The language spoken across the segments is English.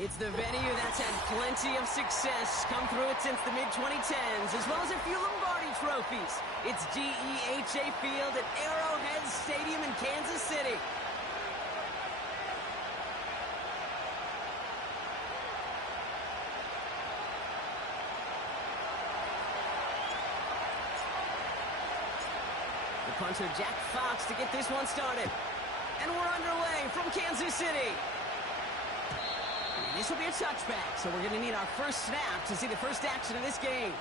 It's the venue that's had plenty of success, come through it since the mid-2010s, as well as a few Lombardi trophies. It's DEHA Field at Arrowhead Stadium in Kansas City. The punter, Jack Fox, to get this one started. And we're underway from Kansas City. This will be a touchback, so we're going to need our first snap to see the first action of this game.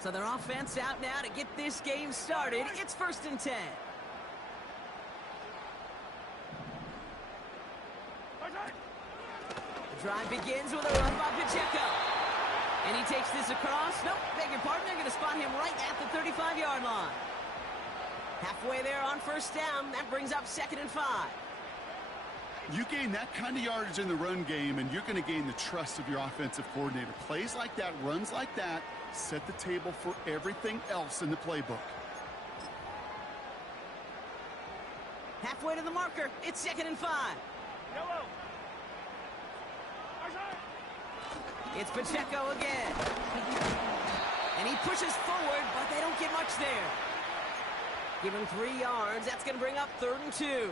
So their offense out now to get this game started. It's 1st and 10. The drive begins with a run by Pacheco. And he takes this across. Nope, beg your pardon. They're going to spot him right at the 35-yard line. Halfway there on 1st down. That brings up 2nd and 5. You gain that kind of yardage in the run game, and you're going to gain the trust of your offensive coordinator. Plays like that, runs like that, set the table for everything else in the playbook. Halfway to the marker. It's 2nd and 5. Yellow. It's Pacheco again. And he pushes forward, but they don't get much there. Give him 3 yards. That's going to bring up 3rd and 2.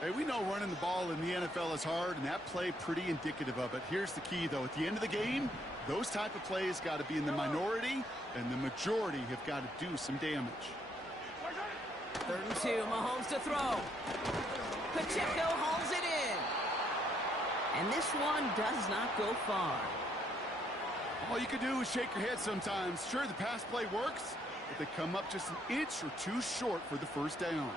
Hey, we know running the ball in the NFL is hard, and that play pretty indicative of it. Here's the key, though. At the end of the game, those type of plays got to be in the minority, and the majority have got to do some damage. 3rd and 2, Mahomes to throw. Pacheco hauls it in. And this one does not go far. All you can do is shake your head sometimes. Sure, the pass play works, but they come up just an inch or two short for the 1st down.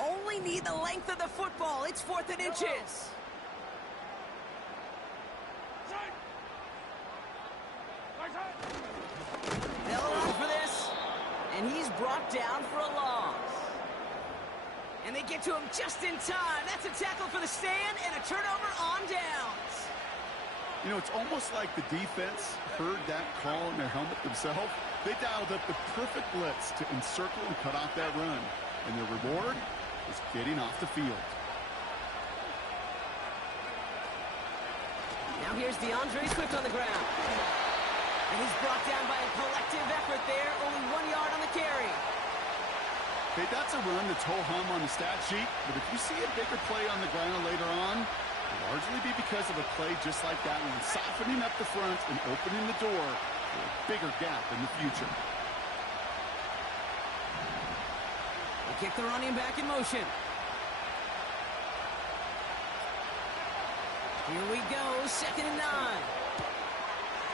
Only need the length of the football. It's 4th and inches. They'll run for this. And he's brought down for a loss. And they get to him just in time. That's a tackle for the stand and a turnover on downs. You know, it's almost like the defense heard that call in their helmet themselves. They dialed up the perfect blitz to encircle and cut off that run. And their reward is getting off the field. Now here's DeAndre Swift on the ground. And he's brought down by a collective effort there. Only 1 yard on the carry. Okay, that's a run that's ho-hum on the stat sheet, but if you see a bigger play on the ground later on, it'll largely be because of a play just like that one, softening up the front and opening the door for a bigger gap in the future. They kick the running back in motion. Here we go, 2nd and 9.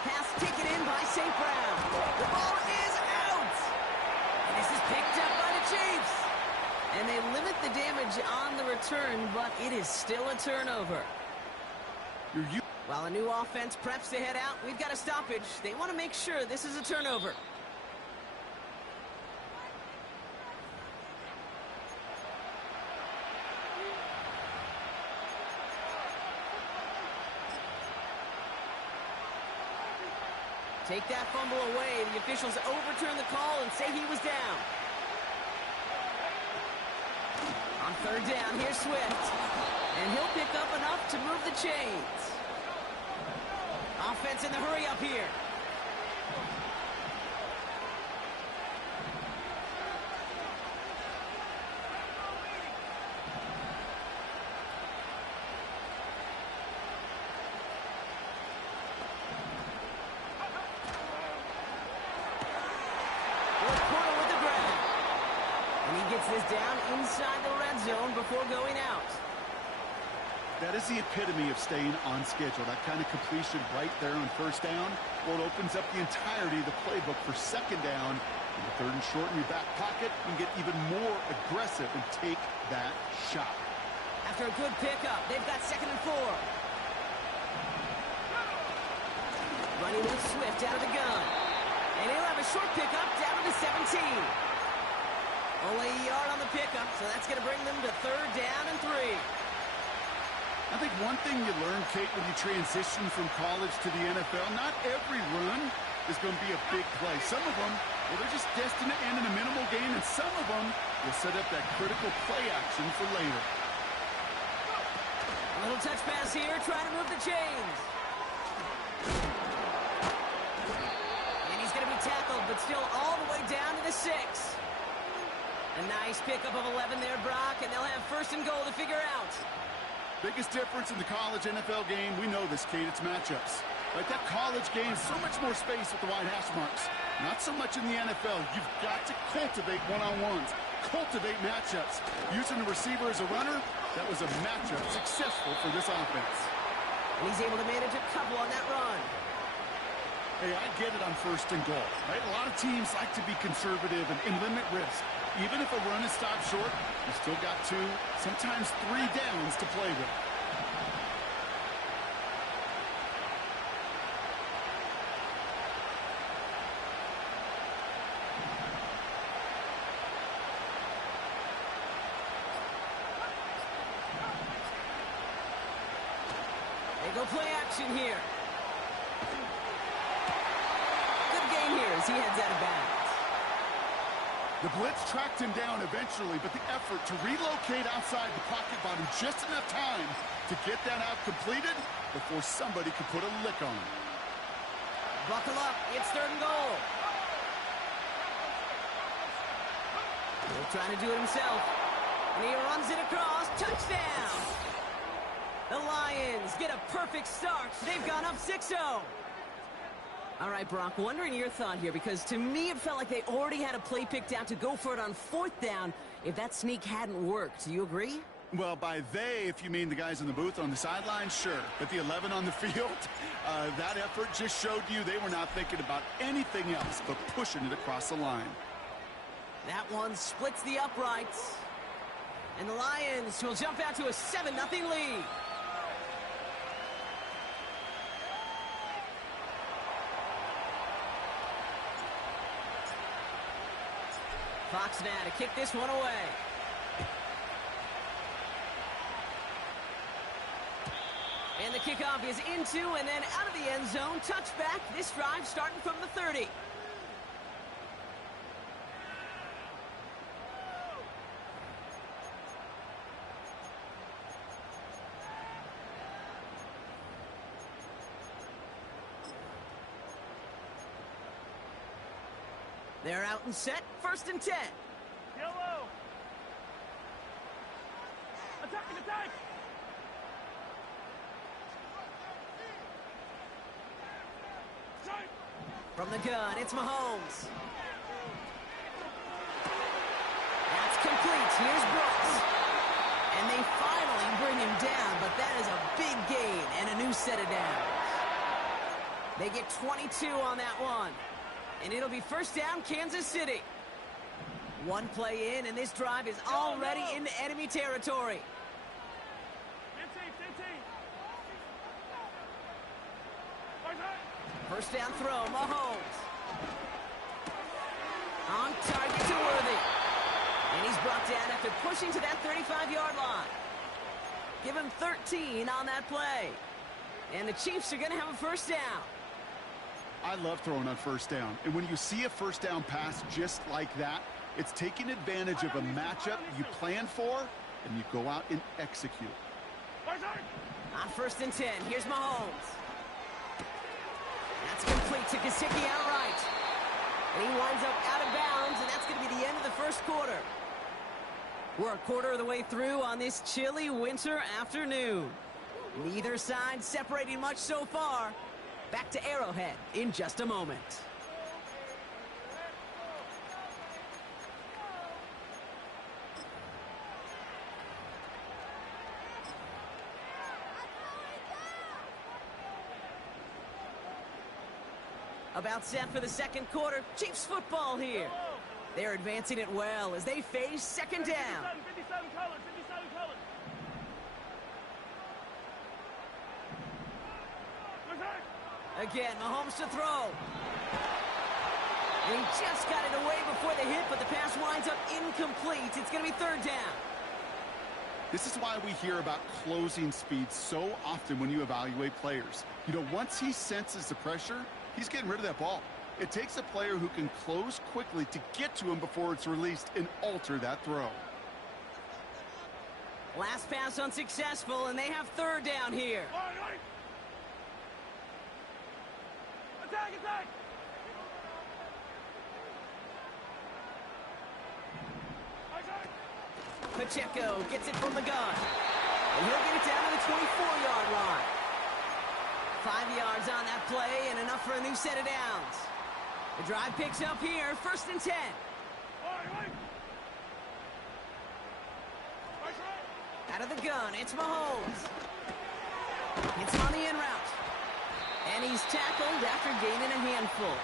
Pass taken in by St. Brown. The ball is out. And this is picked up by the Chiefs. And they limit the damage on the return, but it is still a turnover. While a new offense preps to head out, we've got a stoppage. They want to make sure this is a turnover. Take that fumble away. The officials overturn the call and say he was down. On 3rd down, here's Swift. And he'll pick up enough to move the chains. Offense in the hurry up here. This down inside the red zone before going out. That is the epitome of staying on schedule. That kind of completion right there on 1st down. Well, it opens up the entirety of the playbook for 2nd down. In the 3rd and short in your back pocket, you can get even more aggressive and take that shot. After a good pickup, they've got 2nd and 4. Running with Swift out of the gun. And he'll have a short pickup down to the 17. Only a yard on the pickup, so that's going to bring them to 3rd down and 3. I think one thing you learn, Kate, when you transition from college to the NFL, not every run is going to be a big play. Some of them, well, they're just destined to end in a minimal gain, and some of them will set up that critical play action for later. A little touch pass here, trying to move the chains. And he's going to be tackled, but still all the way down to the 6. A nice pickup of 11 there, Brock, and they'll have 1st and goal to figure out. Biggest difference in the college NFL game, we know this, Kate, it's matchups. Like that college game, so much more space with the wide hash marks. Not so much in the NFL. You've got to cultivate one-on-ones, cultivate matchups. Using the receiver as a runner, that was a matchup successful for this offense. And he's able to manage a couple on that run. Hey, I get it on 1st and goal, right? A lot of teams like to be conservative and limit risk. Even if a run is stopped short, you still got 2, sometimes 3 downs to play with. They go play action here. Good game here as he heads out of bounds. The blitz tracked him down eventually, but the effort to relocate outside the pocket bought him just enough time to get that out completed before somebody could put a lick on him. Buckle up. It's 3rd and goal. He'll try to do it himself. And he runs it across. Touchdown! The Lions get a perfect start. They've gone up 6-0. All right, Brock, wondering your thought here, because to me it felt like they already had a play picked out to go for it on 4th down if that sneak hadn't worked. Do you agree? Well, by they, if you mean the guys in the booth on the sideline, sure. But the 11 on the field, that effort just showed you they were not thinking about anything else but pushing it across the line. That one splits the uprights. And the Lions will jump out to a 7-0 lead. Fox now to kick this one away. And the kickoff is into and then out of the end zone. Touchback. This drive starting from the 30. They're out and set. 1st and 10. Yellow. Attacking, attack. From the gun, it's Mahomes. That's complete. Here's Brooks. And they finally bring him down, but that is a big gain and a new set of downs. They get 22 on that one. And it'll be 1st down, Kansas City. One play in, and this drive is already into enemy territory. 1st down throw, Mahomes. On target to Worthy. And he's brought down after pushing to that 35-yard line. Give him 13 on that play. And the Chiefs are going to have a 1st down. I love throwing on 1st down. And when you see a 1st down pass just like that, it's taking advantage of a matchup you plan for, and you go out and execute. On 1st and 10, here's Mahomes. That's complete to Gesicki outright. And he winds up out of bounds, and that's going to be the end of the 1st quarter. We're a quarter of the way through on this chilly winter afternoon. Neither side separating much so far. Back to Arrowhead in just a moment. About set for the 2nd quarter. Chiefs football here. They're advancing it well as they face 2nd down. 57 colors, 57 colors. Again, Mahomes to throw. And he just got it away before the hit, but the pass winds up incomplete. It's going to be third down. This is why we hear about closing speed so often when you evaluate players. You know, once he senses the pressure, he's getting rid of that ball. It takes a player who can close quickly to get to him before it's released and alter that throw. Last pass unsuccessful, and they have third down here. Attack, attack! Pacheco gets it from the gun. And he'll get it down to the 24-yard line. 5 yards on that play and enough for a new set of downs. The drive picks up here, 1st and 10. Out of the gun, it's Mahomes. It's on the in route. And he's tackled after gaining a handful.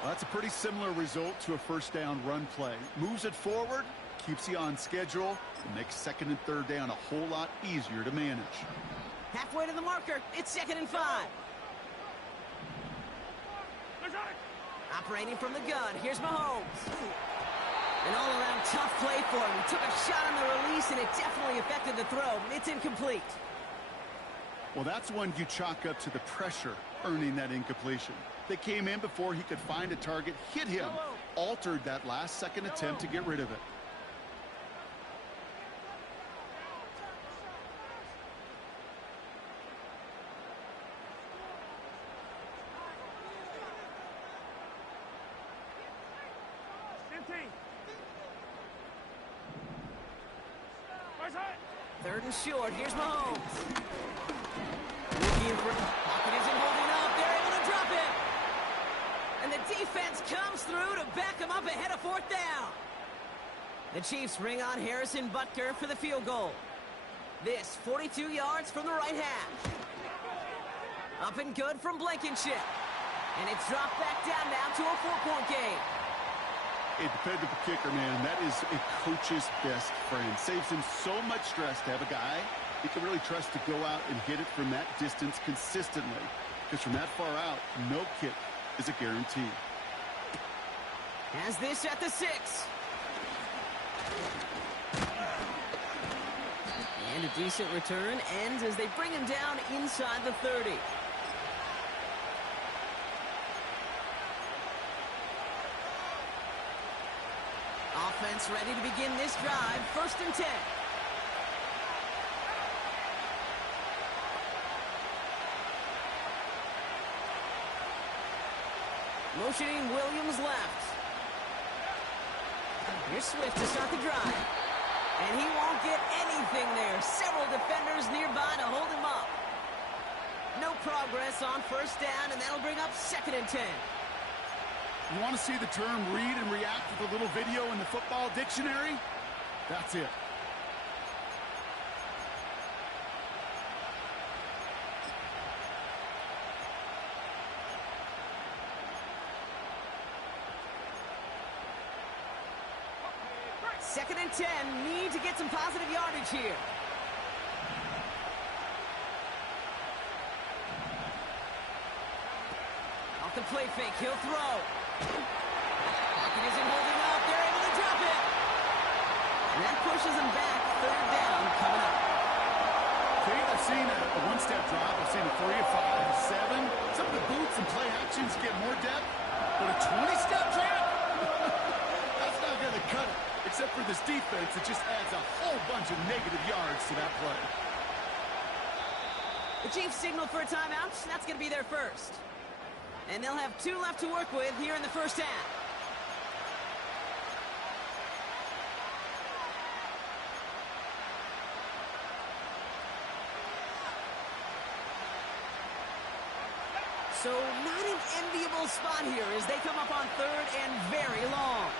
Well, that's a pretty similar result to a first down run play. Moves it forward, keeps you on schedule, and makes 2nd and 3rd down a whole lot easier to manage. Halfway to the marker, it's 2nd and 5. Operating from the gun, here's Mahomes. An all-around tough play for him. He took a shot on the release, and it definitely affected the throw. It's incomplete. Well, that's one you chalk up to the pressure earning that incompletion. They came in before he could find a target, hit him, altered that last-second attempt to get rid of it. Third and short. Here's Mahomes. Looking for pocket isn't holding up. They're able to drop it. And the defense comes through to back him up ahead of 4th down. The Chiefs bring on Harrison Butker for the field goal. This 42 yards from the right hash. Up and good from Blankenship. And it's dropped back down now to a 4-point game. A dependable kicker, man, that is a coach's best friend. Saves him so much stress to have a guy he can really trust to go out and hit it from that distance consistently. Because from that far out, no kick is a guarantee. Has this at the 6. And a decent return ends as they bring him down inside the 30. Offense ready to begin this drive. 1st and 10. Motioning Williams left. Here's Swift to start the drive. And he won't get anything there. Several defenders nearby to hold him up. No progress on 1st down, and that'll bring up 2nd and 10. You want to see the term read and react with a little video in the football dictionary? That's it. Second and 10. Need to get some positive yardage here. Off the play fake, he'll throw. Pocket isn't holding up. They're able to drop it. And that pushes them back. 3rd down coming up. Okay, I've seen a one-step drop. I've seen a 3, a 5, a 7. Some of the boots and play actions get more depth. But a 20-step drop? That's not going to cut it. Except for this defense, it just adds a whole bunch of negative yards to that play. The Chiefs signal for a timeout. That's going to be their first. And they'll have 2 left to work with here in the 1st half. So not an enviable spot here as they come up on 3rd and very long.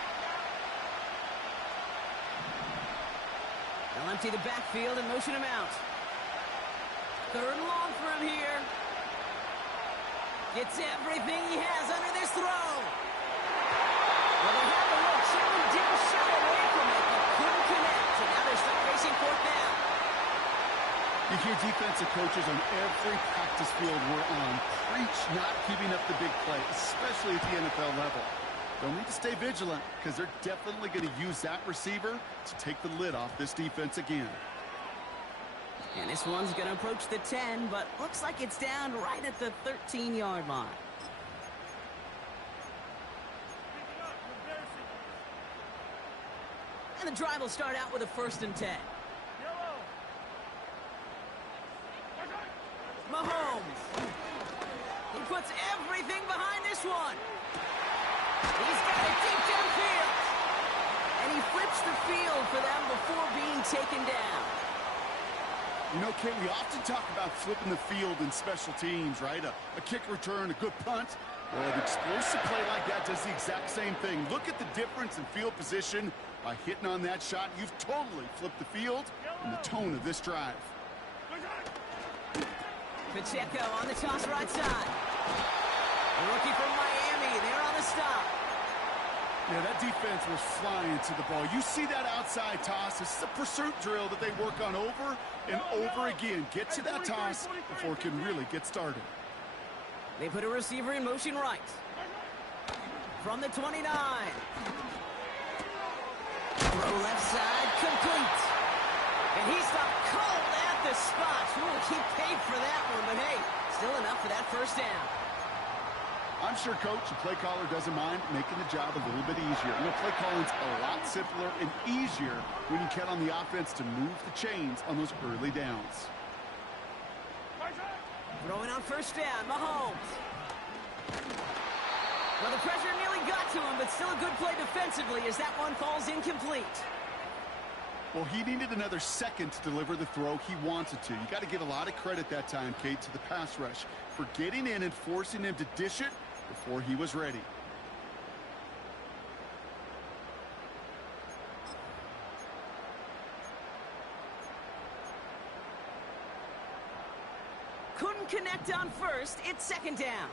They'll empty the backfield and motion him out. 3rd and long for him here. Gets everything he has under this throw. Well, they had the look. Sherman didn't shy away from it, but couldn't connect. And now they're stuck facing 4th down. You You hear defensive coaches on every practice field we're on preach not giving up the big play, especially at the NFL level. They'll need to stay vigilant because they're definitely going to use that receiver to take the lid off this defense again. And this one's going to approach the 10, but looks like it's down right at the 13-yard line. And the drive will start out with a 1st and 10. Mahomes. He puts everything behind this one. He's got it deep downfield. And he flips the field for them before being taken down. You know, Kate, we often talk about flipping the field in special teams, right? A kick return, a good punt. Well, an explosive play like that does the exact same thing. Look at the difference in field position. By hitting on that shot, you've totally flipped the field and the tone of this drive. Pacheco on the toss right side. The rookie from Miami, they're on the stop. Yeah, that defense was flying to the ball. You see that outside toss. This is a pursuit drill that they work on over and over again. Get to that toss before it can really get started. They put a receiver in motion right. From the 29. Throw left side, complete. And he stopped cold at the spot. Ooh, he paid for that one, but hey, still enough for that 1st down. I'm sure Coach, the play caller, doesn't mind making the job a little bit easier. You know, play calling's a lot simpler and easier when you count on the offense to move the chains on those early downs. Throwing on 1st down, Mahomes. Well, the pressure nearly got to him, but still a good play defensively as that one falls incomplete. Well, he needed another second to deliver the throw he wanted to. You got to give a lot of credit that time, Kate, to the pass rush for getting in and forcing him to dish it before he was ready. Couldn't connect on 1st. It's 2nd down.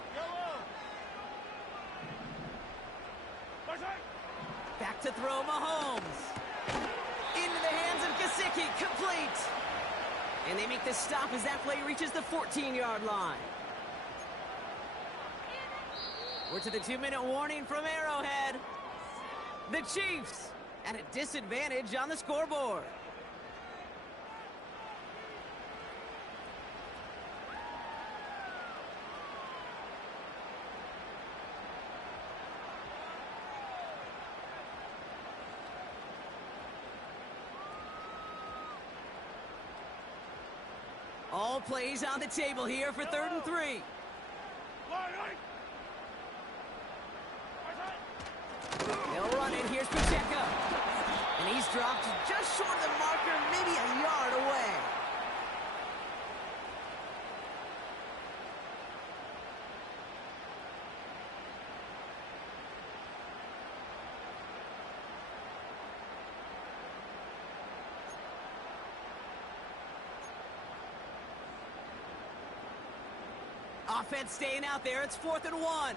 Back to throw, Mahomes. Into the hands of Gesicki, complete. And they make the stop as that play reaches the 14-yard line. We're to the 2-minute warning from Arrowhead. The Chiefs at a disadvantage on the scoreboard. All plays on the table here for 3rd and 3. They'll run it. Here's Pacheco. And he's dropped just short of the marker, maybe a yard away. Offense staying out there. It's 4th and 1.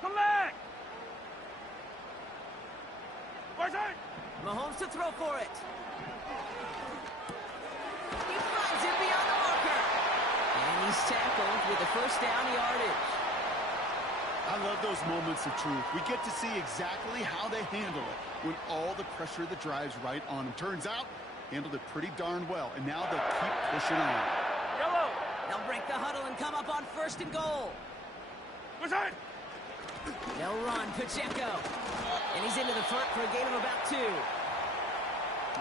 Come back! Mahomes to throw for it. He finds it beyond the marker. And he's tackled with the 1st down yardage. I love those moments of truth. We get to see exactly how they handle it when all the pressure that drives right on them. Turns out, handled it pretty darn well, and now they'll keep pushing on. Yellow! They'll break the huddle and come up on 1st and goal. They'll run, Pacheco. And he's into the front for a gain of about 2.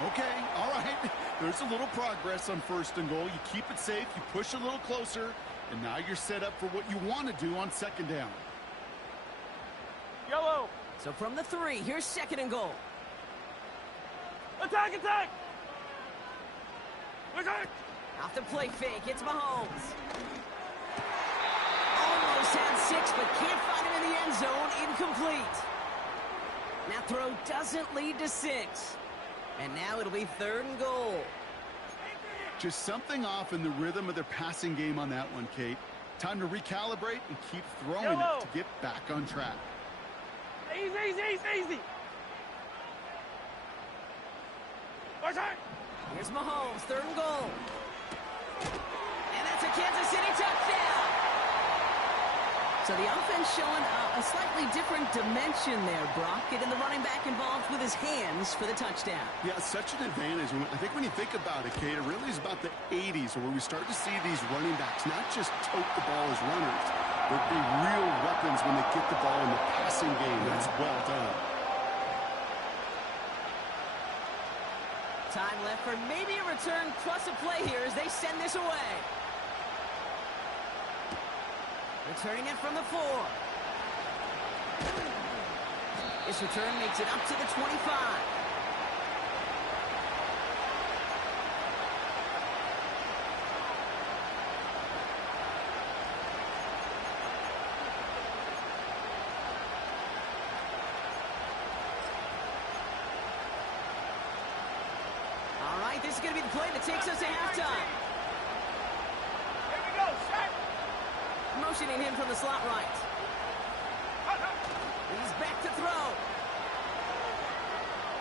Okay, all right. There's a little progress on 1st and goal. You keep it safe, you push a little closer, and now you're set up for what you want to do on 2nd down. Yellow! So from the 3, here's 2nd and goal. Attack! Off the play fake, it's Mahomes. Almost had 6, but can't find him in the end zone. Incomplete. That throw doesn't lead to 6. And now it'll be 3rd and goal. Just something off in the rhythm of their passing game on that one, Kate. Time to recalibrate and keep throwing it to get back on track. Easy! Here's Mahomes, 3rd and goal. And that's a Kansas City touchdown. So the offense showing a slightly different dimension there, Brock. Getting the running back involved with his hands for the touchdown. Yeah, such an advantage. I think when you think about it, Kate, it really is about the 80s where we start to see these running backs not just tote the ball as runners, but be real weapons when they get the ball in the passing game. That's well done. Time left for maybe a return plus a play here as they send this away. Returning it from the 4. This return makes it up to the 25. All right, this is going to be the play that takes us to halftime. Here we go, set. Motioning him from the slot right. He's back to throw.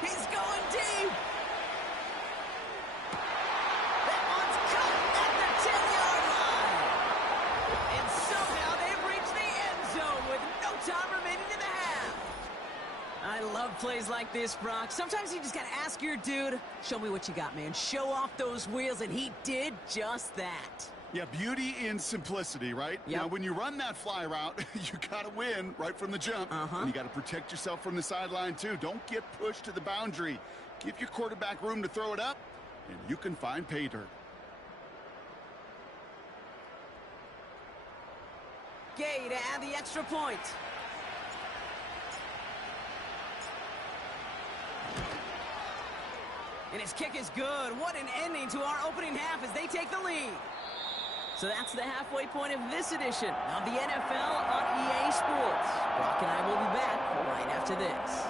He's going deep. That one's cut at the 10-yard line. And somehow they've reached the end zone with no time remaining in the half. I love plays like this, Brock. Sometimes you just got to ask your dude, show me what you got, man. Show off those wheels, and he did just that. Yeah, beauty in simplicity, right? Yep. Now, when you run that fly route, you got to win right from the jump. And you got to protect yourself from the sideline, too. Don't get pushed to the boundary. Give your quarterback room to throw it up, and you can find pay dirt. Gay to add the extra point. And his kick is good. What an ending to our opening half as they take the lead. So that's the halfway point of this edition of the NFL on EA Sports. Brock and I will be back right after this.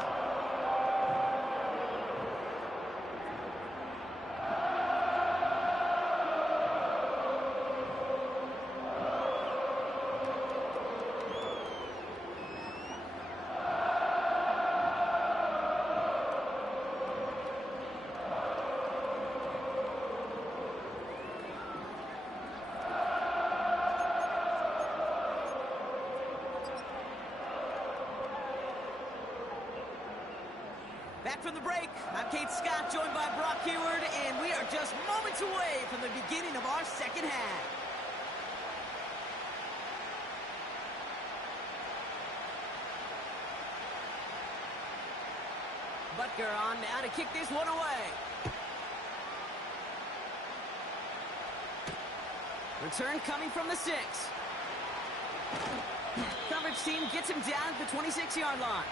Back from the break, I'm Kate Scott, joined by Brock Hayward, and we are just moments away from the beginning of our second half. Butker on now to kick this one away. Return coming from the 6. Coverage team gets him down at the 26-yard line.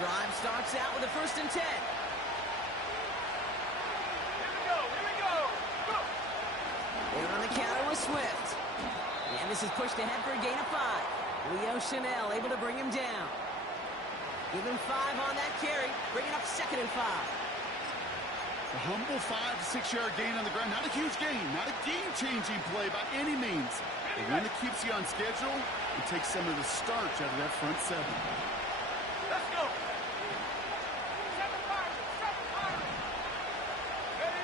Drive starts out with a 1st and 10. Here we go. Go. They're on the counter with Swift. And this is pushed ahead for a gain of 5. Leo Chanel able to bring him down. Give him 5 on that carry, bringing up 2nd and 5. A humble 5 to 6 yard gain on the ground. Not a huge gain, not a game-changing play by any means. The one that keeps you on schedule and takes some of the starch out of that front 7. Let's go. 7 fire. Ready?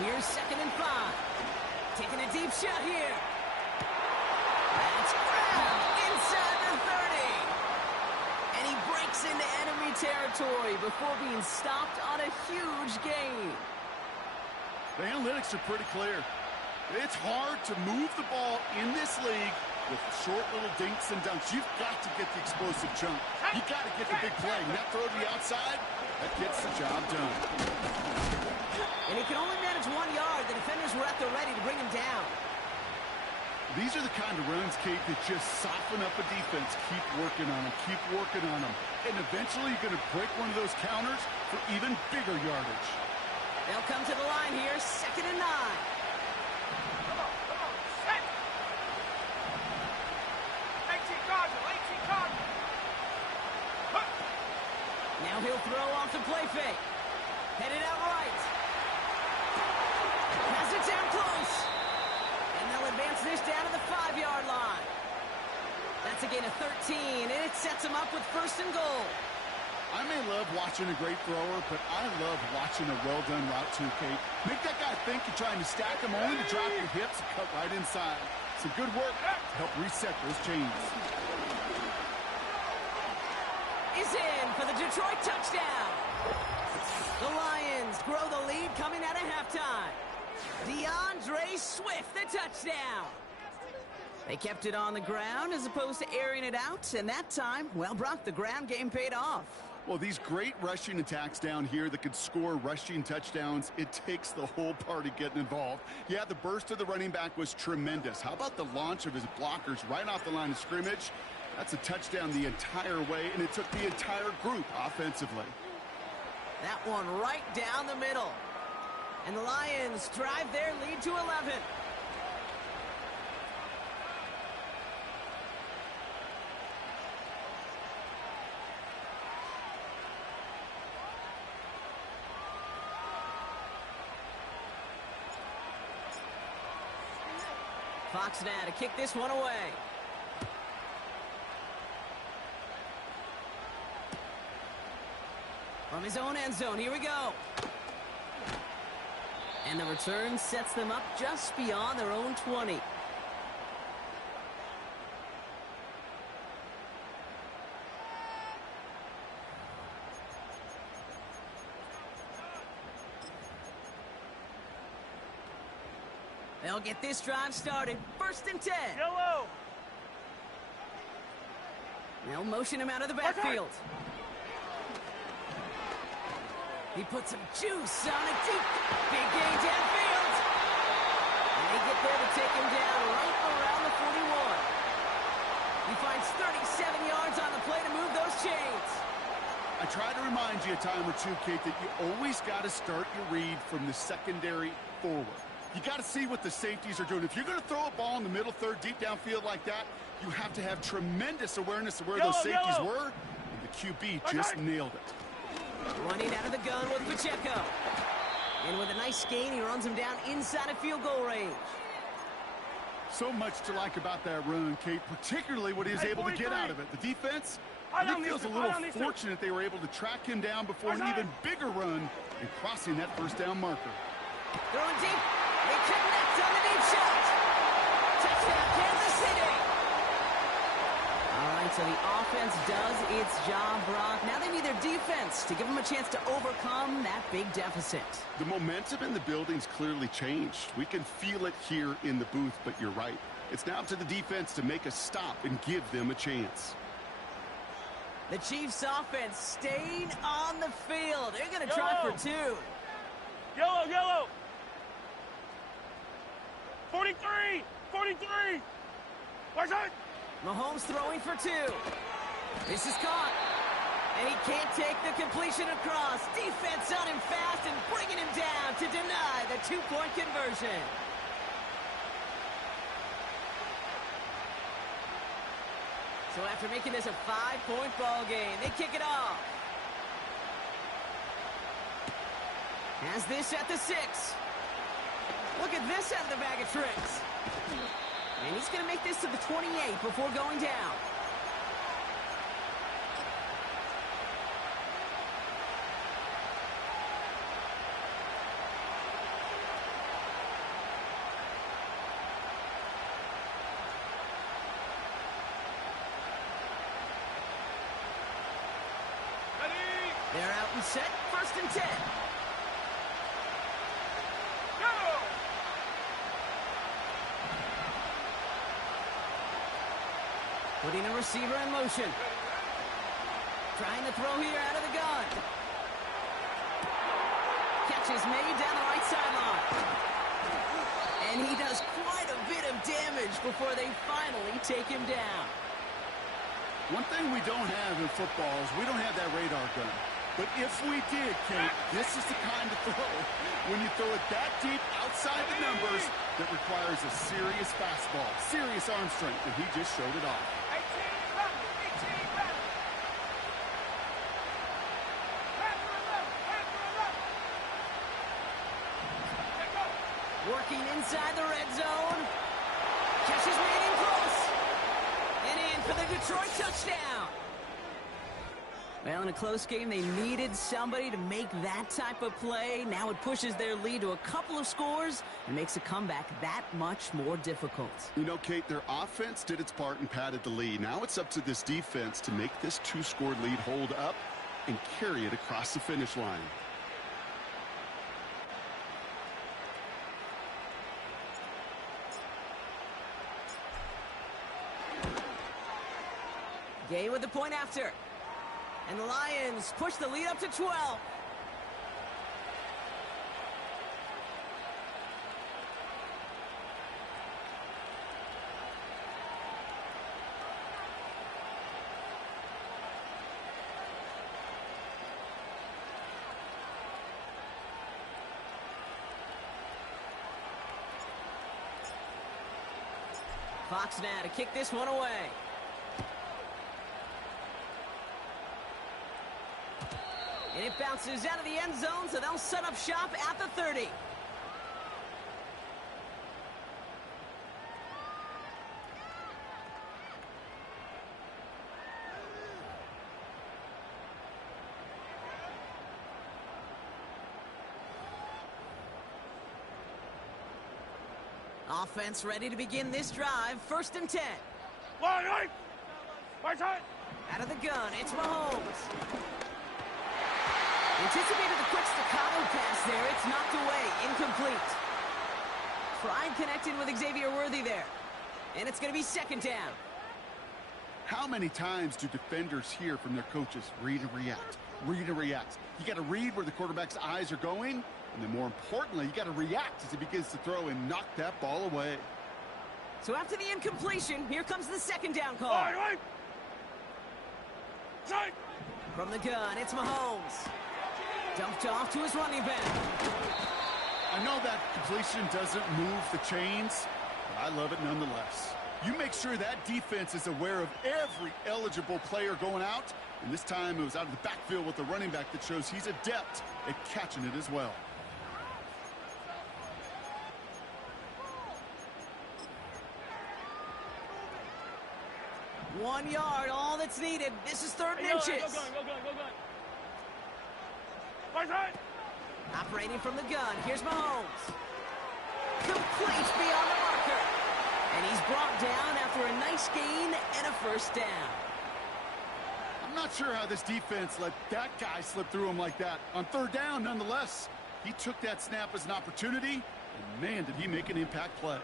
Here's 2nd and 5. Taking a deep shot here. That's grabbed inside the 30. And he breaks into enemy territory before being stopped on a huge gain. The analytics are pretty clear. It's hard to move the ball in this league with short little dinks and dunks. You've got to get the explosive jump. You've got to get the big play. And that throw to the outside, that gets the job done. And he can only manage 1 yard. The defenders were at the ready to bring him down. These are the kind of runs, Kate, that just soften up a defense. Keep working on them. Keep working on them. And eventually you're going to break one of those counters for even bigger yardage. They'll come to the line here, 2nd and 9. Come on. Set. 18 Cardinal. Now he'll throw off the play fake. Headed out right. Has it down close. And And they'll advance this down to the 5-yard line. That's a gain of 13, and it sets them up with first and goal. I may love watching a great thrower, but I love watching a well-done route too, Kate. Make that guy think you're trying to stack him, only to drop your hips and cut right inside. Some good work to help reset those chains. Is in for the Detroit touchdown. The Lions grow the lead coming out of halftime. DeAndre Swift, the touchdown. They kept it on the ground as opposed to airing it out, and that time, well, Brock, the ground game paid off. Well, these great rushing attacks down here that could score rushing touchdowns, it takes the whole party getting involved. Yeah, the burst of the running back was tremendous. How about the launch of his blockers right off the line of scrimmage? That's a touchdown the entire way, and it took the entire group offensively. That one right down the middle. And the Lions drive their lead to 11. Fox now to kick this one away. From his own end zone, here we go. And the return sets them up just beyond their own 20. They'll get this drive started. First and 10. Yellow. They'll motion him out of the backfield. He puts some juice on a deep, big gain downfield. And they get there to take him down right around the 41. He finds 37 yards on the play to move those chains. I try to remind you a time or two, Kate, that you always got to start your read from the secondary forward. You got to see what the safeties are doing. If you're going to throw a ball in the middle third deep downfield like that, you have to have tremendous awareness of where those safeties were, and the QB just nailed it. Running out of the gun with Pacheco. And with a nice gain, he runs him down inside of field goal range. So much to like about that run, Kate, particularly what he was able to get out of it. The defense, I think, feels a little fortunate they were able to track him down before an even bigger run and crossing that first down marker. Throwing deep. They connect on the deep shot. Touchdown, Kansas City. All right, so the offense does its job, Brock. Now they need their defense to give them a chance to overcome that big deficit. The momentum in the building's clearly changed. We can feel it here in the booth, but you're right. It's now up to the defense to make a stop and give them a chance. The Chiefs offense staying on the field. They're going to try for two. Yellow. 43. Where's it? Mahomes throwing for two. This is caught. And he can't take the completion across. Defense on him fast and bringing him down to deny the two-point conversion. So after making this a 5-point ball game, they kick it off. Has this at the 6. Look at this out of the bag of tricks. And he's going to make this to the 28 before going down. Ready? They're out and set. First and 10. Go! Putting a receiver in motion. Trying to throw here out of the gun. Catch is made down the right sideline. And he does quite a bit of damage before they finally take him down. One thing we don't have in football is we don't have that radar gun. But if we did, Kate, this is the kind of throw, when you throw it that deep outside the numbers, that requires a serious fastball, serious arm strength, and he just showed it off. 18 back. Back to the left. Working inside the red zone. Catches right in close. And in for the Detroit touchdown. Well, in a close game, they needed somebody to make that type of play. Now it pushes their lead to a couple of scores and makes a comeback that much more difficult. You know, Kate, their offense did its part and padded the lead. Now it's up to this defense to make this two-score lead hold up and carry it across the finish line. Gay with the point after. And the Lions push the lead up to 12. Fox now to kick this one away. And it bounces out of the end zone, so they'll set up shop at the 30. Offense ready to begin this drive. 1st and 10. Wide right. Right side. Out of the gun, it's Mahomes. Anticipated the quick staccato pass there. It's knocked away. Incomplete. Tried connecting with Xavier Worthy there. And it's going to be 2nd down. How many times do defenders hear from their coaches, read and react, read and react? You got to read where the quarterback's eyes are going, and then more importantly, you got to react as he begins to throw and knock that ball away. So after the incompletion, here comes the 2nd down call. Wide right. Side. From the gun, it's Mahomes. Dumped off to his running back. I know that completion doesn't move the chains, but I love it nonetheless. You make sure that defense is aware of every eligible player going out, and this time it was out of the backfield with the running back that shows he's adept at catching it as well. One yard, all that's needed. This is 3rd and inches. Go gun. Right side. Operating from the gun, here's Mahomes. Complete beyond the marker. And he's brought down after a nice gain and a 1st down. I'm not sure how this defense let that guy slip through him like that. On 3rd down, nonetheless, he took that snap as an opportunity, and man, did he make an impact play.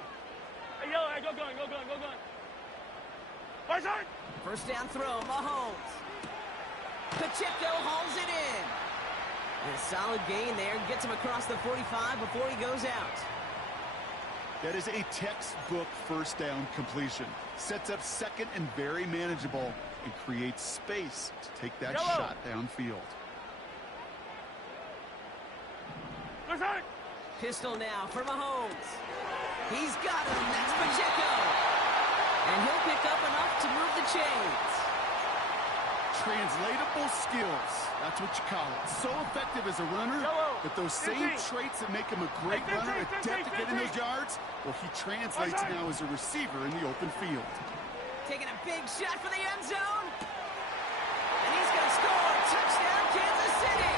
Hey, go gun. Right side. 1st down throw, Mahomes. Pacheco hauls it in. And a solid gain there, gets him across the 45 before he goes out. That is a textbook 1st down completion. Sets up 2nd and very manageable and creates space to take that shot downfield. Right side. Pistol now for Mahomes. He's got him. That's Pacheco. And he'll pick up enough to move the chains. Translatable skills. That's what you call it. So effective as a runner, but those same traits that make him a great runner, adept at getting those yards, well, he translates now as a receiver in the open field. Taking a big shot for the end zone. And he's going to score. Touchdown, Kansas City.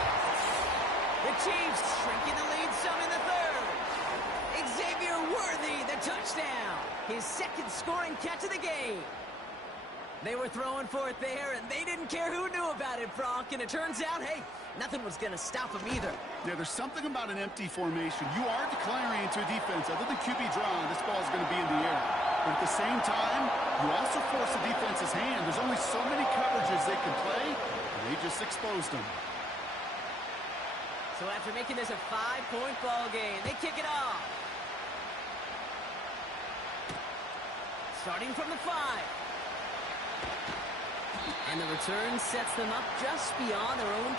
The Chiefs shrinking the lead some in the 3rd. Xavier Worthy, the touchdown. His 2nd scoring catch of the game. They were throwing for it there, and they didn't care who knew about it, Brock. And it turns out, hey, nothing was going to stop him either. Yeah, there's something about an empty formation. You are declaring into a defense. Other than QB draw, this ball is going to be in the air. But at the same time, you also force the defense's hand. There's only so many coverages they can play, and they just exposed them. So after making this a 5-point ball game, they kick it off. Starting from the 5. And the return sets them up just beyond their own.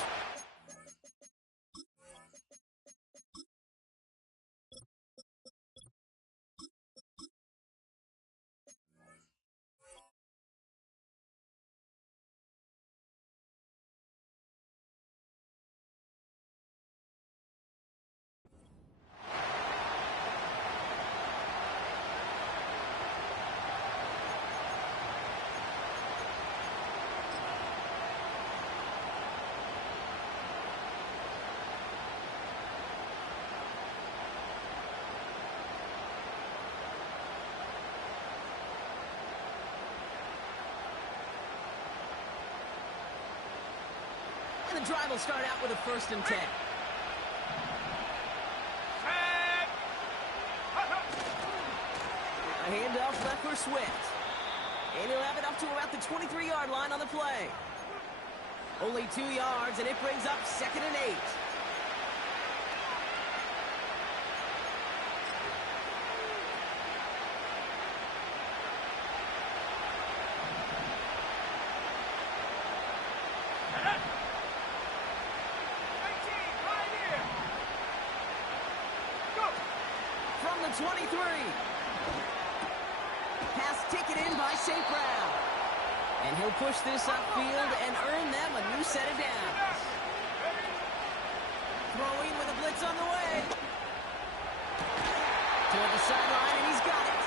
drive will start out with a 1st and 10. A handoff left for Swift. And he'll have it up to about the 23-yard line on the play. Only 2 yards, and it brings up 2nd and 8. From the 23. Pass taken in by St. Brown. And he'll push this upfield and earn them a new set of downs. Throwing with a blitz on the way. Toward the sideline, and he's got it.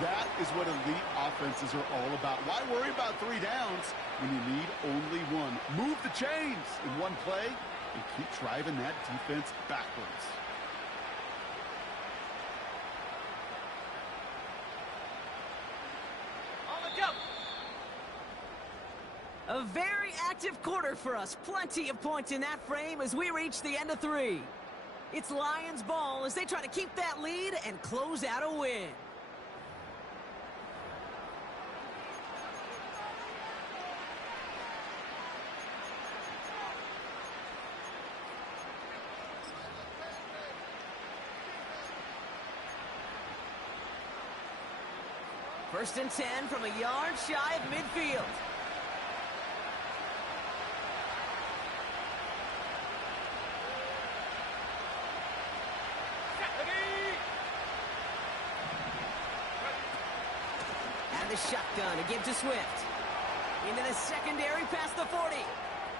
That is what elite offenses are all about. Why worry about 3 downs when you need only 1? Move the chains in one play and keep driving that defense backwards. A very active quarter for us. Plenty of points in that frame as we reach the end of 3. It's Lions ball as they try to keep that lead and close out a win. First and 10 from a yard shy of midfield. The shotgun to give to Swift. Into the secondary, past the 40.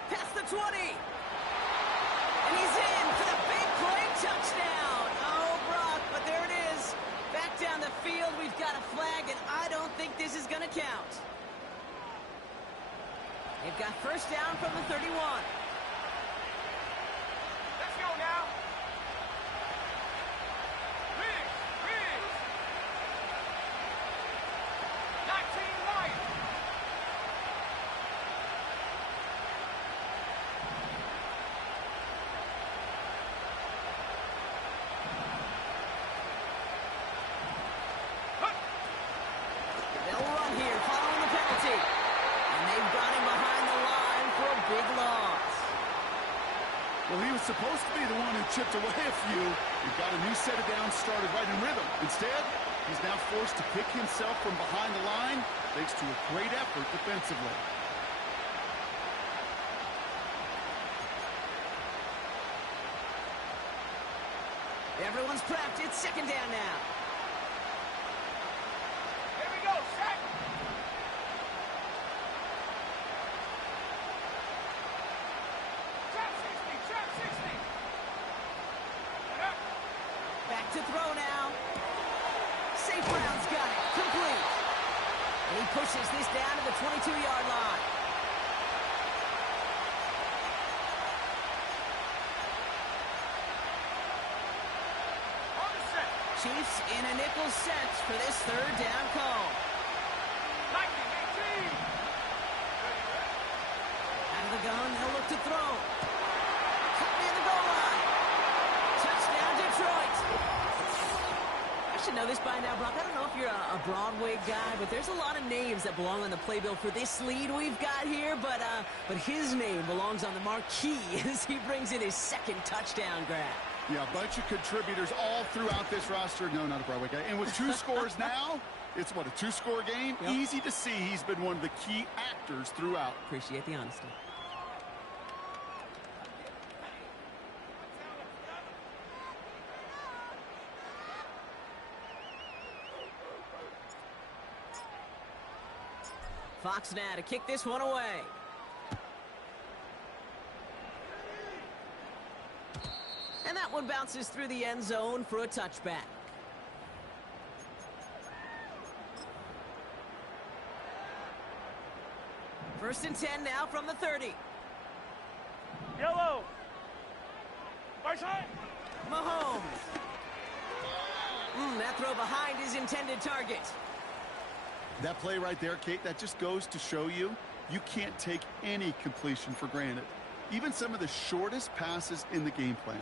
Past the 20. And he's in for the big play touchdown. Oh, Brock, but there it is. Back down the field, we've got a flag, and I don't think this is going to count. They've got first down from the 31. Let's go now. Well, he was supposed to be the one who chipped away a few. He got a new set of downs started right in rhythm. Instead, he's now forced to pick himself from behind the line thanks to a great effort defensively. Everyone's prepped. It's 2nd down now. Here we go, set. Back to throw now. St. Brown's got it. Complete. And he pushes this down to the 22-yard line. On the set. Chiefs in a nickel set for this 3rd down call. Lightning 18. Out of the gun, he'll look to throw. Cut near the goal line. Touchdown, Detroit. I should know this by now, Brock. I don't know if you're a Broadway guy, but there's a lot of names that belong on the playbill for this lead we've got here, but his name belongs on the marquee as he brings in his 2nd touchdown grab. Yeah, a bunch of contributors all throughout this roster. No, not a Broadway guy. And with 2 scores now, it's what, a 2-score game? Yep. Easy to see he's been one of the key actors throughout. Appreciate the honesty. Fox now to kick this one away. And that one bounces through the end zone for a touchback. First and 10 now from the 30. Yellow. Right side. Mahomes. That throw behind his intended target. That play right there, Kate, that just goes to show you You can't take any completion for granted, even some of the shortest passes in the game plan.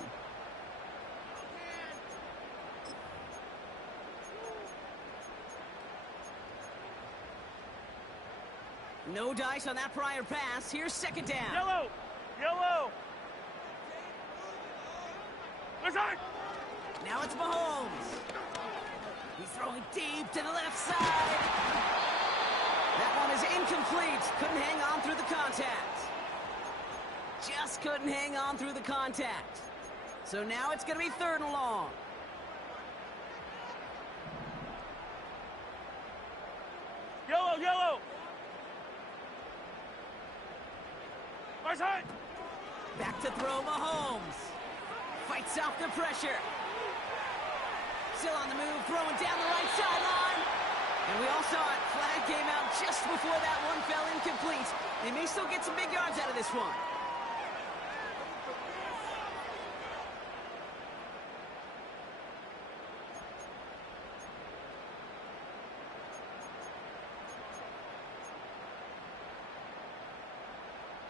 No dice on that prior pass. Here's second down. Yellow! Yellow! Listen! Now it's Mahomes. He's throwing deep to the left side. That one is incomplete. Couldn't hang on through the contact. Just couldn't hang on through the contact. So now it's going to be 3rd and long. Yellow! Yellow! My side! Back to throw Mahomes. Fights off the pressure. Still on the move, throwing down the right sideline. And we all saw it. Flag came out just before that one fell incomplete. They may still get some big yards out of this one.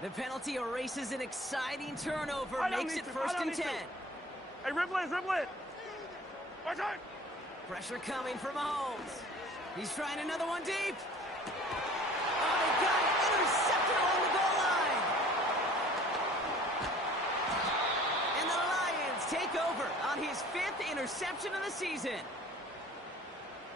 The penalty erases an exciting turnover, makes it 1st and 10. Hey, Ripley! My side! Pressure coming from Mahomes. He's trying another one deep. Oh, they got it. Intercepted along the goal line. And the Lions take over on his 5th interception of the season.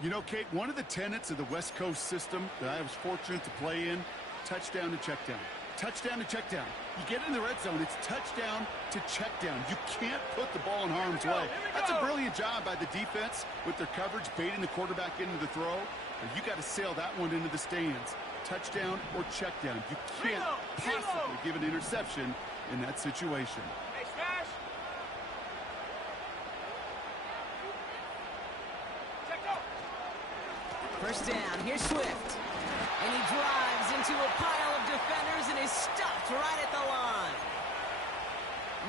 You know, Kate, one of the tenets of the West Coast system that I was fortunate to play in, touchdown to check down. Touchdown to check down. You get in the red zone, it's touchdown to check down. You can't put the ball in harm's way. That's a brilliant job by the defense with their coverage, baiting the quarterback into the throw. But you got to sail that one into the stands. Touchdown or check down. You can't possibly give an interception in that situation. Hey, Smash! Check out! 1st down, here's Swift. And he drives into a pile of defenders and is stopped right at the line.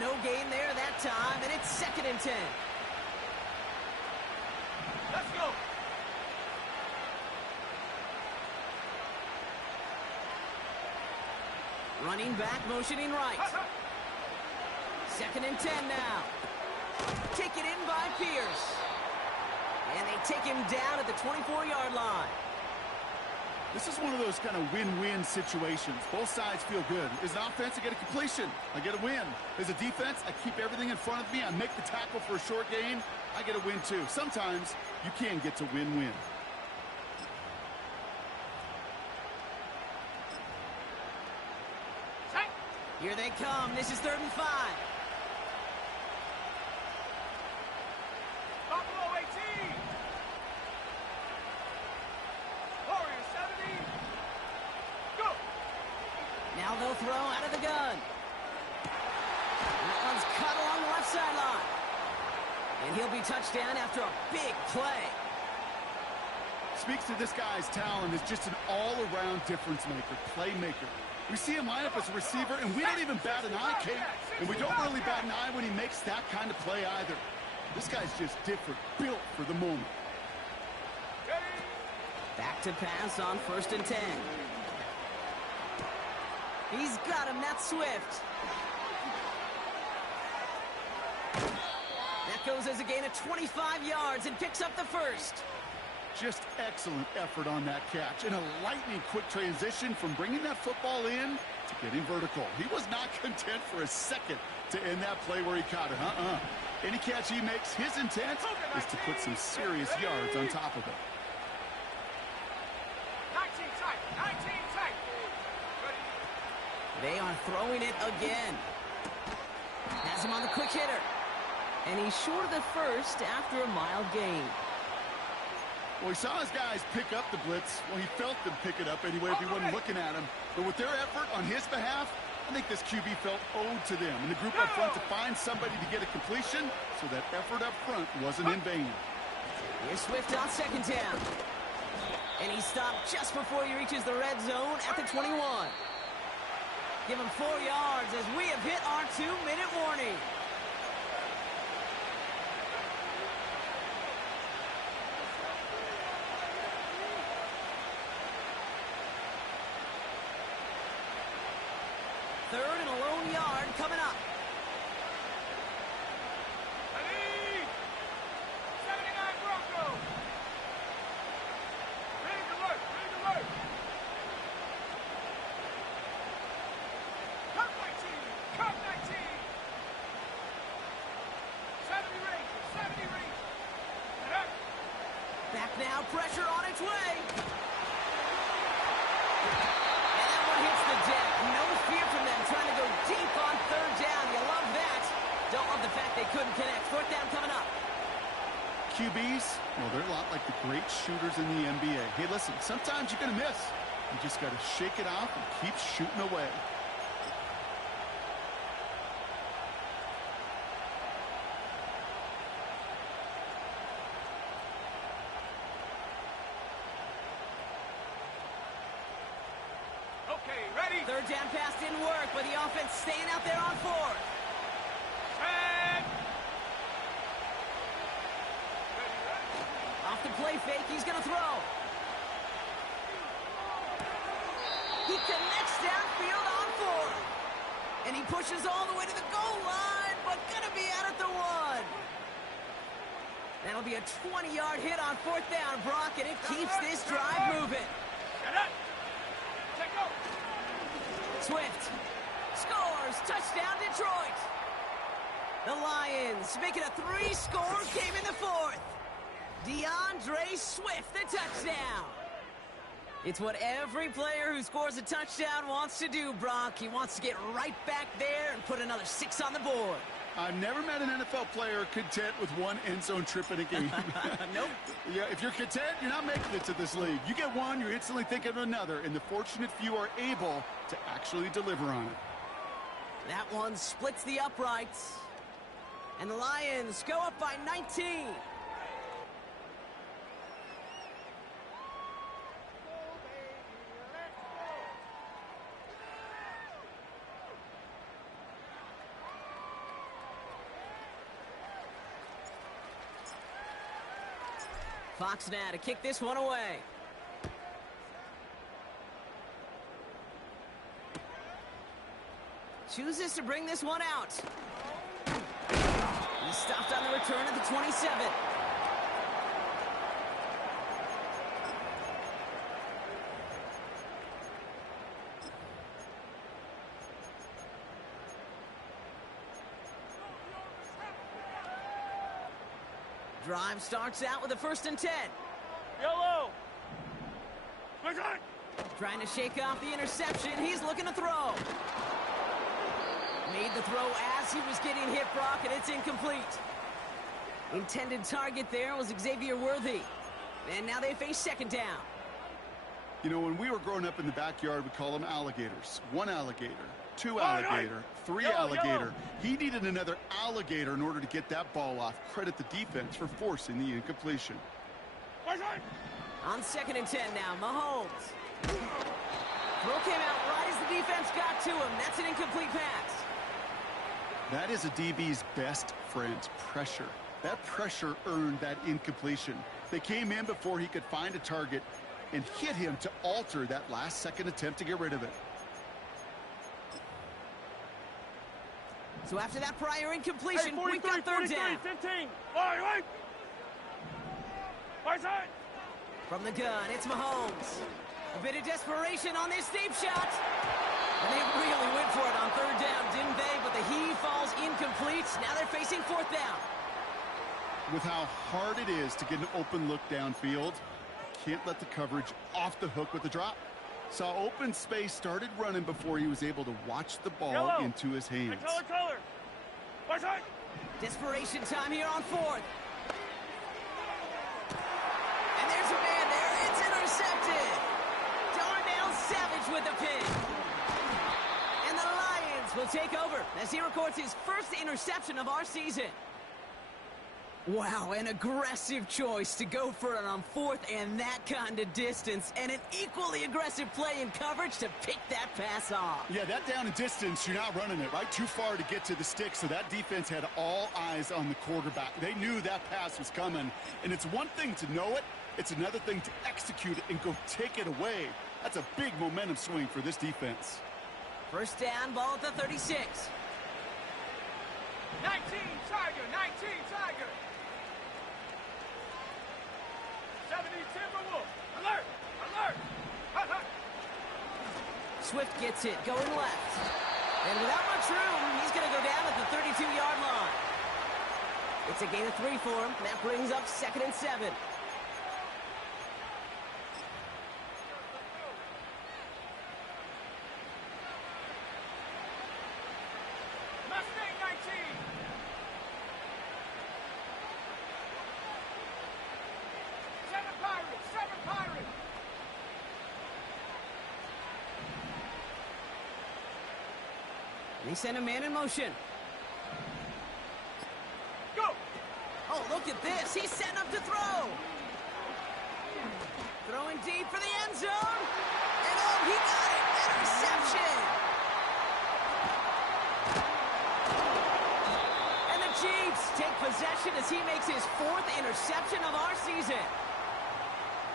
No gain there that time, and it's 2nd and 10. Let's go! Running back, motioning right. 2nd and 10 now. Taken in by Pierce. And they take him down at the 24-yard line. This is one of those kind of win-win situations. Both sides feel good. As an offense, I get a completion. I get a win. As a defense, I keep everything in front of me. I make the tackle for a short gain. I get a win, too. Sometimes you can get to win-win. Here they come. This is 3rd and 5. Buffalo 18! Warriors 70! Go! Now they'll throw out of the gun. That one's cut along the left sideline. And he'll be touched down after a big play. Speaks to this guy's talent as just an all-around difference maker, playmaker. We see him line up as a receiver, and we don't even bat an eye, Kate. And we don't really bat an eye when he makes that kind of play either. This guy's just different, built for the moment. Back to pass on 1st and 10. He's got him. That's Swift. That goes as a gain of 25 yards and picks up the 1st. Just excellent effort on that catch. And a lightning-quick transition from bringing that football in to getting vertical. He was not content for a second to end that play where he caught it. Any catch he makes, his intent is to put some serious yards on top of it. 19 tight! 19 tight! Ready? They are throwing it again. Has him on the quick hitter. And he's short of the 1st after a mild gain. Well, he saw his guys pick up the blitz. Well, he felt them pick it up anyway if he wasn't looking at him. But with their effort on his behalf, I think this QB felt owed to them. And the group up front to find somebody to get a completion, so that effort up front wasn't in vain. Here's Swift on 2nd down. And he stopped just before he reaches the red zone at the 21. Give him 4 yards as we have hit our 2-minute warning. pressure on its way. And that one hits the deck. No fear from them trying to go deep on third down. You love that. Don't love the fact they couldn't connect. Fourth down coming up. QBs, well, they're a lot like the great shooters in the NBA. Hey, listen, sometimes you're going to miss. You just got to shake it off and keep shooting away. Okay, ready? Third down pass didn't work, but the offense staying out there on fourth. Set. Off the play fake, he's going to throw. He connects downfield on fourth. And he pushes all the way to the goal line, but going to be out at the one. That'll be a 20-yard hit on fourth down, Brock, and it keeps this drive moving. Get up. Check go. Swift scores. Touchdown, Detroit. The Lions make it a 3-score game in the fourth. DeAndre Swift, the touchdown. It's what every player who scores a touchdown wants to do, Brock. He wants to get right back there and put another 6 on the board. I've never met an NFL player content with one end zone trip in a game. Nope. Yeah, if you're content, you're not making it to this league. You get one, you're instantly thinking of another, and the fortunate few are able to actually deliver on it. That one splits the uprights. And the Lions go up by 19. Fox now to kick this one away. Chooses to bring this one out. He stopped on the return at the 27. Drive starts out with a 1st and 10. Yellow. Quick on. Trying to shake off the interception. He's looking to throw. Made the throw as he was getting hit, Brock, and it's incomplete. Intended target there was Xavier Worthy. And now they face 2nd down. You know, when we were growing up in the backyard, we call them alligators. 1 alligator, 2 alligator, 3 alligator. He needed another alligator in order to get that ball off. Credit the defense for forcing the incompletion. On 2nd and 10 now, Mahomes. Throw came out right as the defense got to him. That's an incomplete pass. That is a DB's best friend, pressure. That pressure earned that incompletion. They came in before he could find a target and hit him to alter that last-second attempt to get rid of it. So after that prior incompletion, we got 3rd down. 15. Right. Right side. From the gun, it's Mahomes. A bit of desperation on this deep shot. And they really went for it on 3rd down, didn't they? But the heave falls incomplete. Now they're facing 4th down. With how hard it is to get an open look downfield, can't let the coverage off the hook with the drop. Saw open space, started running before he was able to watch the ball into his hands. Color. Right side. Desperation time here on 4th. And there's a man there. It's intercepted. Darnell Savage with the pick. And the Lions will take over as he records his 1st interception of our season. Wow, an aggressive choice to go for it on 4th and that kind of distance, and an equally aggressive play in coverage to pick that pass off. Yeah, that down and distance, you're not running it, right? Too far to get to the stick, so that defense had all eyes on the quarterback. They knew that pass was coming, and it's one thing to know it, it's another thing to execute it and go take it away. That's a big momentum swing for this defense. 1st down, ball at the 36. 19 Tiger. 19 Tiger. 70 Timberwolves. Alert. Hut. Swift gets it, going left. And without much room, he's going to go down at the 32-yard line. It's a gain of 3 for him. That brings up 2nd and 7. They send a man in motion. Go! Oh, look at this. He's setting up to throw. Throwing deep for the end zone. And oh, he got it. Interception. And the Chiefs take possession as he makes his 4th interception of our season.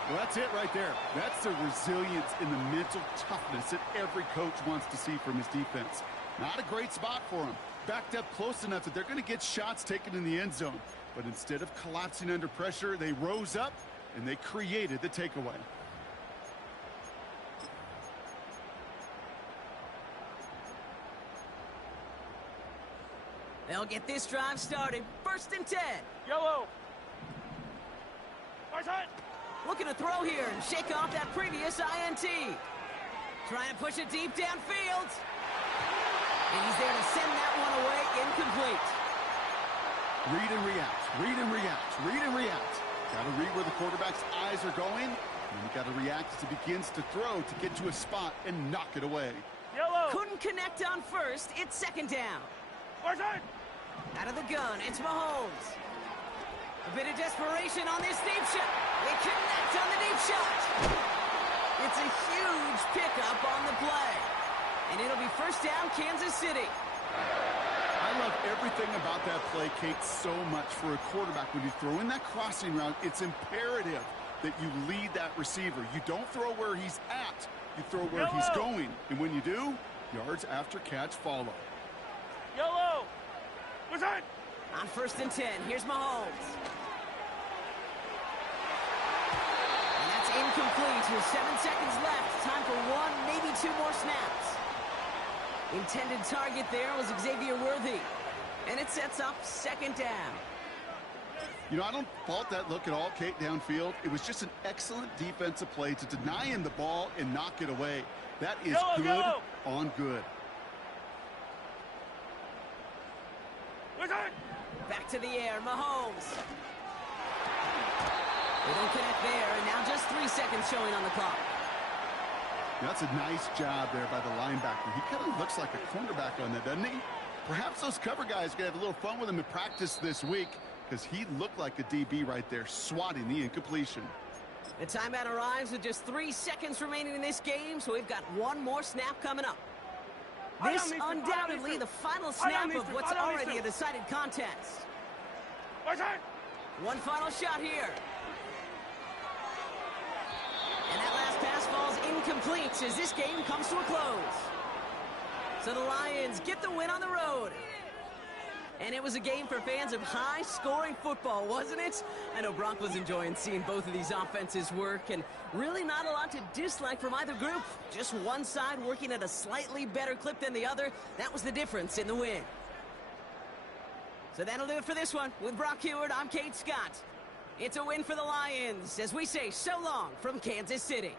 Well, that's it right there. That's the resilience and the mental toughness that every coach wants to see from his defense. Not a great spot for him. Backed up close enough that they're going to get shots taken in the end zone. But instead of collapsing under pressure, they rose up and they created the takeaway. They'll get this drive started. 1st and 10. Yellow! Tarzan! Looking to throw here and shake off that previous INT. Trying to push it deep downfield. And he's there to send that one away incomplete. Read and react, read and react, read and react. Got to read where the quarterback's eyes are going, and you got to react as he begins to throw to get to a spot and knock it away. Yellow! Couldn't connect on first. It's 2nd down. Tarzan! Out of the gun, it's Mahomes. A bit of desperation on this deep shot. They connect on the deep shot. It's a huge pickup on the play. And it'll be 1st down, Kansas City. I love everything about that play, Kate, so much for a quarterback. When you throw in that crossing route, it's imperative that you lead that receiver. You don't throw where he's at. You throw where he's going. And when you do, yards after catch follow. Yellow! Tarzan! On 1st and 10, here's Mahomes. And that's incomplete with 7 seconds left. Time for 1, maybe 2 more snaps. Intended target there was Xavier Worthy. And it sets up 2nd down. You know, I don't fault that look at all, Kate, downfield. It was just an excellent defensive play to deny him the ball and knock it away. That is good on good. Tarzan! Back to the air, Mahomes. They don't connect there, and now just 3 seconds showing on the clock. That's a nice job there by the linebacker. He kind of looks like a cornerback on that, doesn't he? Perhaps those cover guys are going to have a little fun with him in practice this week because he looked like a DB right there, swatting the incompletion. The timeout arrives with just 3 seconds remaining in this game, so we've got 1 more snap coming up. This undoubtedly the final snap of what's already a decided contest. One final shot here. And that last pass falls incomplete as this game comes to a close. So the Lions get the win on the road. And it was a game for fans of high-scoring football, wasn't it? I know Brock was enjoying seeing both of these offenses work, and really not a lot to dislike from either group. Just one side working at a slightly better clip than the other. That was the difference in the win. So that'll do it for this one. With Brock Heward, I'm Kate Scott. It's a win for the Lions as we say so long from Kansas City.